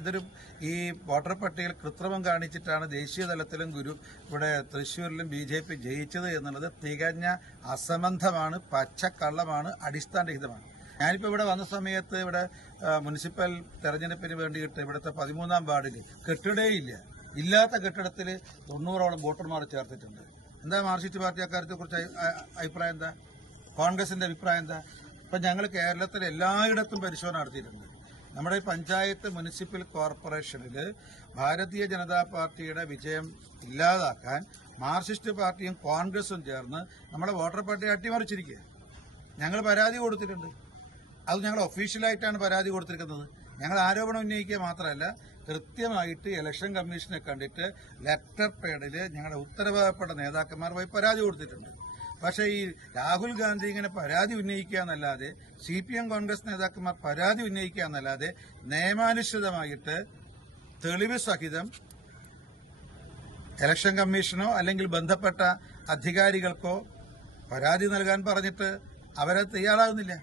ഇതൊരു ഈ വോട്ടർ പട്ടികയിൽ കൃത്രിമം കാണിച്ചിട്ടാണ് ദേശീയ തലത്തിലും ഇവിടെ തൃശ്ശൂരിലും BJP ജയിച്ചത് എന്നുള്ളത് തികഞ്ഞ അസംബന്ധമാണ്, പച്ചക്കള്ളമാണ്, അടിസ്ഥാനരഹിതമാണ്. ഞാനിപ്പോൾ ഇവിടെ വന്ന സമയത്ത് ഇവിടെ മുനിസിപ്പൽ തെരഞ്ഞെടുപ്പിന് വേണ്ടിയിട്ട് ഇവിടുത്തെ 13-ാം വാർഡിൽ കെട്ടിടേയില്ല. ഇല്ലാത്ത കെട്ടിടത്തിൽ 90ഓളം വോട്ടർമാർ ചേർത്തിട്ടുണ്ട്. എന്താ മാർക്സിസ്റ്റ് പാർട്ടി അക്കാര്യത്തെ കുറിച്ച് അഭിപ്രായം എന്താ? കോൺഗ്രസിന്റെ അഭിപ്രായം എന്താ? ഇപ്പൊ ഞങ്ങൾ കേരളത്തിൽ എല്ലായിടത്തും പരിശോധന നടത്തിയിട്ടുണ്ട്. നമ്മുടെ പഞ്ചായത്ത് മുനിസിപ്പൽ കോർപ്പറേഷനിൽ ഭാരതീയ ജനതാ പാർട്ടിയുടെ വിജയം ഇല്ലാതാക്കാൻ മാർക്സിസ്റ്റ് പാർട്ടിയും കോൺഗ്രസും ചേർന്ന് നമ്മുടെ വോട്ടർ പട്ടിക അട്ടിമറിച്ചിരിക്കുക. ഞങ്ങൾ പരാതി കൊടുത്തിട്ടുണ്ട്. അത് ഞങ്ങൾ ഒഫീഷ്യലായിട്ടാണ് പരാതി കൊടുത്തിരിക്കുന്നത്. ഞങ്ങൾ ആരോപണം ഉന്നയിക്കുക മാത്രമല്ല, കൃത്യമായിട്ട് ഇലക്ഷൻ കമ്മീഷനെ കണ്ടിട്ട് ലെറ്റർ പേഡിൽ ഞങ്ങളുടെ ഉത്തരവാദപ്പെട്ട നേതാക്കന്മാർ പോയി പരാതി കൊടുത്തിട്ടുണ്ട്. പക്ഷേ ഈ രാഹുൽ ഗാന്ധി ഇങ്ങനെ പരാതി ഉന്നയിക്കുക എന്നല്ലാതെ, CPM കോൺഗ്രസ് നേതാക്കന്മാർ പരാതി ഉന്നയിക്കുക എന്നല്ലാതെ നിയമാനുസൃതമായിട്ട് തെളിവ് സഹിതം ഇലക്ഷൻ കമ്മീഷനോ അല്ലെങ്കിൽ ബന്ധപ്പെട്ട അധികാരികൾക്കോ പരാതി നൽകാൻ പറഞ്ഞിട്ട് അവരത് തയ്യാറാകുന്നില്ല.